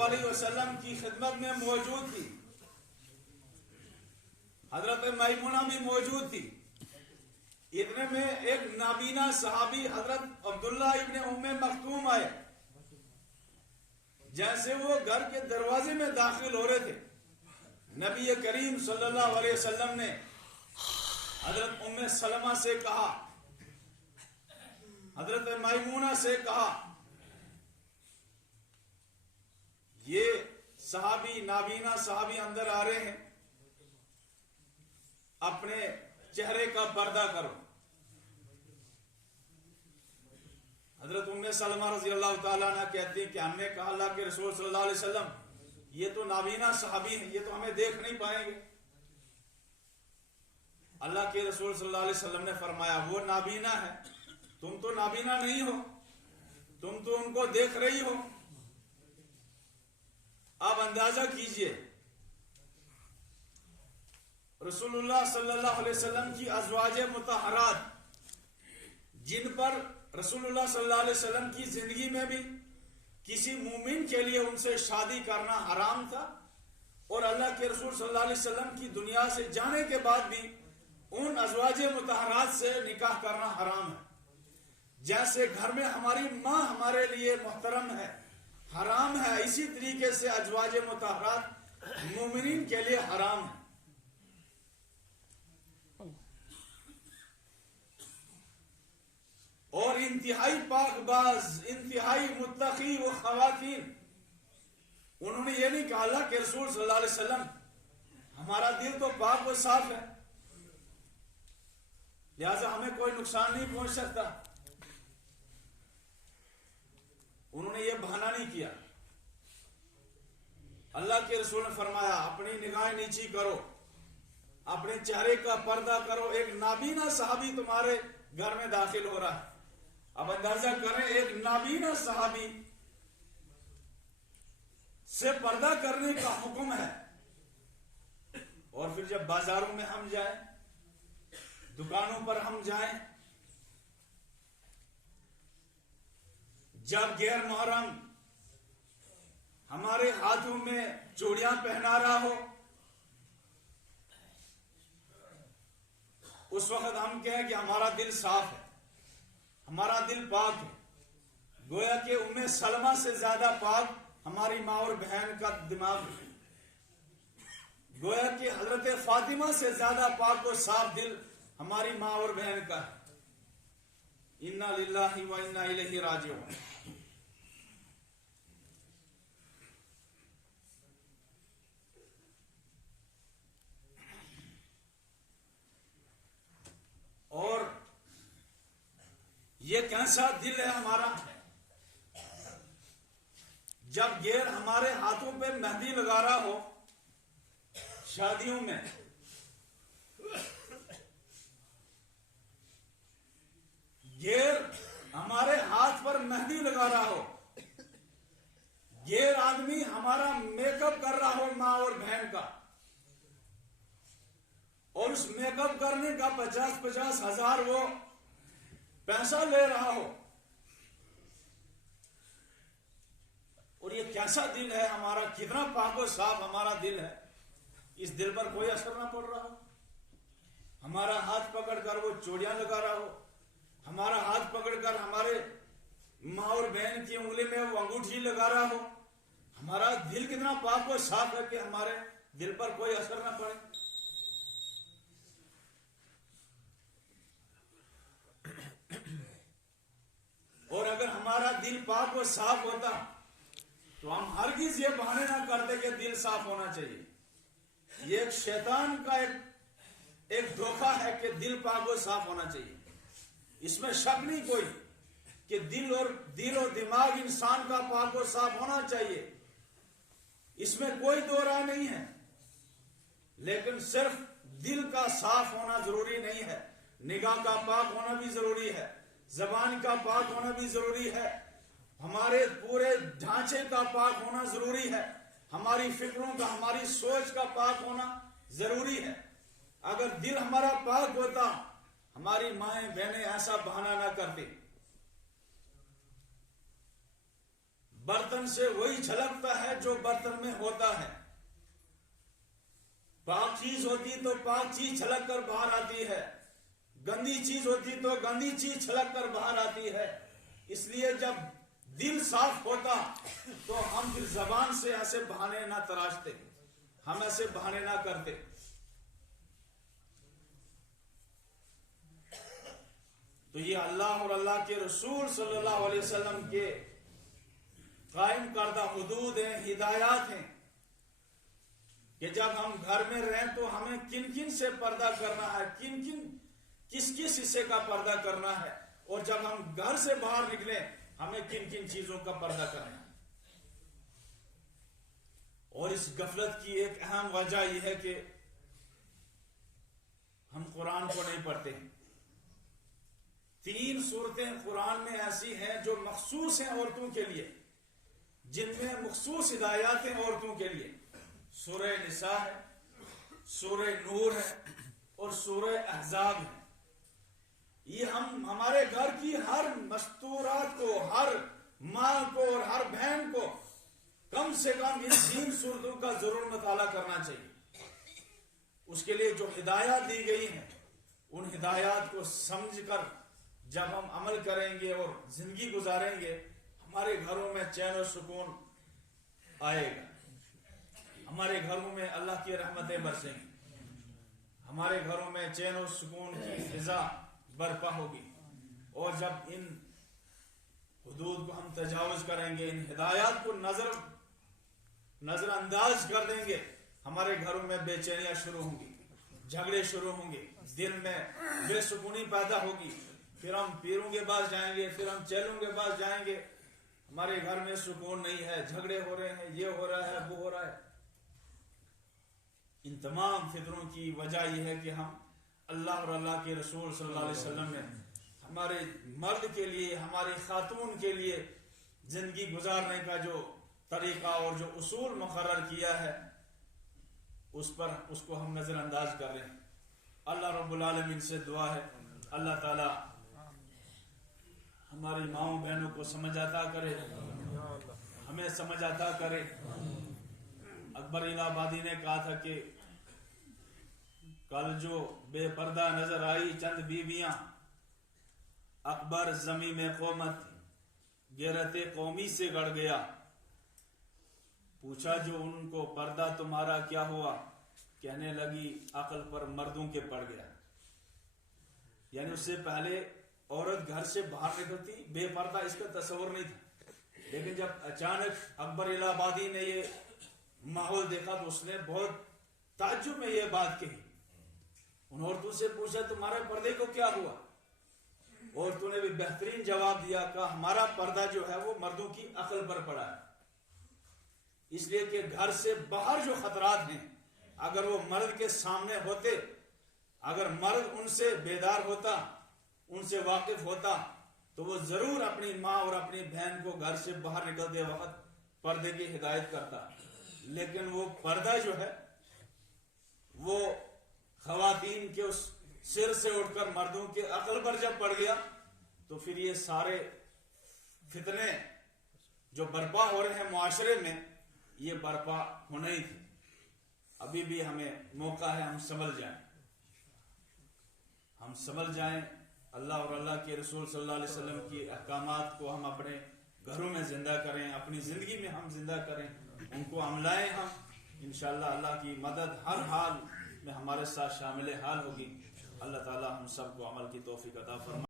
اللہ علیہ وسلم کی خدمت میں موجود تھی، حضرت میمونہ بھی موجود تھی۔ اتنے میں ایک نابینا صحابی حضرت عبداللہ ابن ام مکتوم آئے۔ جیسے وہ گھر کے دروازے میں داخل ہو رہے تھے، نبی کریم صلی اللہ علیہ وسلم نے حضرت ام سلمہ سے کہا، حضرت میمونہ سے کہا، یہ صحابی نابینا صحابی اندر آ رہے ہیں، اپنے چہرے کا پردہ کرو۔ حضرت ام سلمہ رضی اللہ تعالیٰ عنہ کہتی ہیں کہ ہم نے کہا اللہ کے رسول صلی اللہ علیہ وسلم یہ تو نابینا صحابی ہیں، یہ تو ہمیں دیکھ نہیں پائیں گے۔ اللہ کے رسول صلی اللہ علیہ وسلم نے فرمایا وہ نابینا ہے، تم تو نابینا نہیں ہو، تم تو ان کو دیکھ رہی ہو۔ آپ اندازہ کیجئے رسول اللہ صلی اللہ علیہ وسلم کی ازواج مطہرات، جن پر رسول اللہ صلی اللہ علیہ وسلم کی زندگی میں بھی کسی مومن کے لیے ان سے شادی کرنا حرام تھا، اور اللہ کے رسول صلی اللہ علیہ وسلم کی دنیا سے جانے کے بعد بھی ان ازواج مطہرات سے نکاح کرنا حرام ہے۔ جیسے گھر میں ہماری ماں ہمارے لیے محترم ہے، حرام ہے، اسی طریقے سے ازواج مطہرات مومنین کے لیے حرام ہے۔ اور انتہائی پاک باز، انتہائی متقی وہ خواتین، انہوں نے یہ نہیں کہا اللہ کہ رسول صلی اللہ علیہ وسلم ہمارا دل تو پاک و صاف ہے، لہذا ہمیں کوئی نقصان نہیں پہنچ سکتا۔ انہوں نے یہ بہانہ نہیں کیا۔ اللہ کے رسول نے فرمایا اپنی نگاہیں نیچی کرو، اپنے چہرے کا پردہ کرو، ایک نابینا صحابی تمہارے گھر میں داخل ہو رہا ہے۔ اب اندازہ کریں ایک نابینا صحابی سے پردہ کرنے کا حکم ہے، اور پھر جب بازاروں میں ہم جائیں، دکانوں پر ہم جائیں، جب غیر محرم ہمارے ہاتھوں میں چوڑیاں پہنا رہا ہو، اس وقت ہم کہیں کہ ہمارا دل صاف ہے، ہمارا دل پاک ہے۔ گویا کہ ام سلمہ سے زیادہ پاک ہماری ماں اور بہن کا دماغ ہے، گویا کہ حضرت فاطمہ سے زیادہ پاک و صاف دل ہماری ماں اور بہن کا ہے۔ انا للہ و انا الیہ راجعون۔ اور یہ کیسا دل ہے ہمارا، جب غیر ہمارے ہاتھوں پہ مہندی لگا رہا ہو شادیوں میں، غیر ہمارے ہاتھ پر مہندی لگا رہا ہو، غیر آدمی ہمارا میک اپ کر رہا ہو ماں اور بہن کا، اور اس میک اپ کرنے کا 50,000 ہزار وہ پیسہ لے رہا ہو، اور یہ کیسا دل ہے ہمارا، کتنا پاک و صاف ہمارا دل ہے، اس دل پر کوئی اثر نہ پڑ رہا ہو۔ ہمارا ہاتھ پکڑ کر وہ چوڑیاں لگا رہا ہو، ہمارا ہاتھ پکڑ کر ہمارے ماں اور بہن کی انگلی میں وہ انگوٹھی لگا رہا ہو، ہمارا دل کتنا پاک و صاف ہے کہ ہمارے دل پر کوئی اثر نہ پڑے۔ اور اگر ہمارا دل پاک و صاف ہوتا تو ہم ہرگز یہ بہانے نہ کرتے کہ دل صاف ہونا چاہیے۔ یہ ایک شیطان کا ایک دھوکہ ہے کہ دل پاک و صاف ہونا چاہیے، اس میں شک نہیں کوئی کہ دل اور دماغ انسان کا پاک و صاف ہونا چاہیے، اس میں کوئی دو رائے نہیں ہے، لیکن صرف دل کا صاف ہونا ضروری نہیں ہے، نگاہ کا پاک ہونا بھی ضروری ہے، زبان کا پاک ہونا بھی ضروری ہے، ہمارے پورے ڈھانچے کا پاک ہونا ضروری ہے، ہماری فکروں کا، ہماری سوچ کا پاک ہونا ضروری ہے۔ اگر دل ہمارا پاک ہوتا، ہماری مائیں بہنیں ایسا بہانہ نہ کرتی۔ برتن سے وہی جھلکتا ہے جو برتن میں ہوتا ہے. پاک چیز ہوتی تو پاک چیز چھلک کر باہر آتی ہے، گندی چیز ہوتی تو گندی چیز چھلک کر باہر آتی ہے. اس لیے جب دل صاف ہوتا تو ہم پھر زبان سے ایسے بہانے نہ تراشتے، ہم ایسے بہانے نہ کرتے. تو یہ اللہ اور اللہ کے رسول صلی اللہ علیہ وسلم کے قائم کردہ حدود ہیں، ہدایات ہیں کہ جب ہم گھر میں رہیں تو ہمیں کن کن سے پردہ کرنا ہے، کس حصے کا پردہ کرنا ہے، اور جب ہم گھر سے باہر نکلیں ہمیں کن کن چیزوں کا پردہ کرنا ہے. اور اس غفلت کی ایک اہم وجہ یہ ہے کہ ہم قرآن کو نہیں پڑھتے ہیں. 3 صورتیں قرآن میں ایسی ہیں جو مخصوص ہیں عورتوں کے لیے، جن میں مخصوص ہدایات ہیں عورتوں کے لیے. سورہ نساء ہے، سورہ نور ہے اور سورہ احزاب ہے. یہ ہمارے گھر کی ہر مستورات کو، ہر ماں کو اور ہر بہن کو کم سے کم ان 3 صورتوں کا ضرور مطالعہ کرنا چاہیے. اس کے لیے جو ہدایات دی گئی ہیں ان ہدایات کو سمجھ کر جب ہم عمل کریں گے اور زندگی گزاریں گے، ہمارے گھروں میں چین و سکون آئے گا، ہمارے گھروں میں اللہ کی رحمتیں برسیں گی، ہمارے گھروں میں چین و سکون کی فضا برپا ہوگی. اور جب ان حدود کو ہم تجاوز کریں گے، ان ہدایات کو نظر انداز کر دیں گے، ہمارے گھروں میں بے چینیاں شروع ہوں گی، جھگڑے شروع ہوں گے، دل میں بے سکونی پیدا ہوگی. پھر ہم پیروں کے پاس جائیں گے، پھر ہم چیلوں کے پاس جائیں گے، ہمارے گھر میں سکون نہیں ہے، جھگڑے ہو رہے ہیں، یہ ہو رہا ہے، وہ ہو رہا ہے. ان تمام فطروں کی وجہ یہ ہے کہ ہم اللہ اور اللہ کے رسول صلی اللہ علیہ وسلم نے ہمارے مرد کے لیے، ہماری خاتون کے لیے زندگی گزارنے کا جو طریقہ اور جو اصول مقرر کیا ہے اس کو ہم نظر انداز کر رہے ہیں. اللہ رب العالمین سے دعا ہے اللہ تعالی ہماری ماؤں بہنوں کو سمجھ عطا کرے، ہمیں سمجھ عطا کرے. اکبر الہ آبادی نے کہا تھا کہ کل جو بے پردہ نظر آئی چند بیویاں، اکبر زمین میں قومت غیرت قومی سے گڑ گیا. پوچھا جو ان کو پردہ تمہارا کیا ہوا؟ کہنے لگی عقل پر مردوں کے پڑ گیا. یعنی اس سے پہلے عورت گھر سے باہر نکلتی بے پردہ، اس کا تصور نہیں تھا. لیکن جب اچانک اکبر الہ آبادی نے یہ ماحول دیکھا تو اس نے بہت تعجب میں یہ بات کہی. ان عورتوں سے پوچھا تمہارے پردے کو کیا ہوا؟ عورتوں نے بھی بہترین جواب دیا، کہا ہمارا پردہ جو ہے وہ مردوں کی عقل پر پڑا ہے. اس لیے کہ گھر سے باہر جو خطرات ہیں اگر وہ مرد کے سامنے ہوتے، اگر مرد ان سے بیدار ہوتا، ان سے واقف ہوتا، تو وہ ضرور اپنی ماں اور اپنی بہن کو گھر سے باہر نکلتے وقت پردے کی ہدایت کرتا. لیکن وہ پردہ جو ہے وہ خواتین کے اس سر سے اٹھ کر مردوں کے عقل پر جب پڑ گیا تو پھر یہ سارے فتنے جو برپا ہو رہے ہیں معاشرے میں یہ برپا ہونا ہی تھی. ابھی بھی ہمیں موقع ہے، ہم سنبھل جائیں، اللہ اور اللہ کے رسول صلی اللہ علیہ وسلم کی احکامات کو ہم اپنے گھروں میں زندہ کریں، اپنی زندگی میں ہم زندہ کریں، ان کو عملائیں. ہم انشاءاللہ اللہ کی مدد ہر حال میں ہمارے ساتھ شامل حال ہوگی. اللہ تعالی ہم سب کو عمل کی توفیق عطا فرمائے.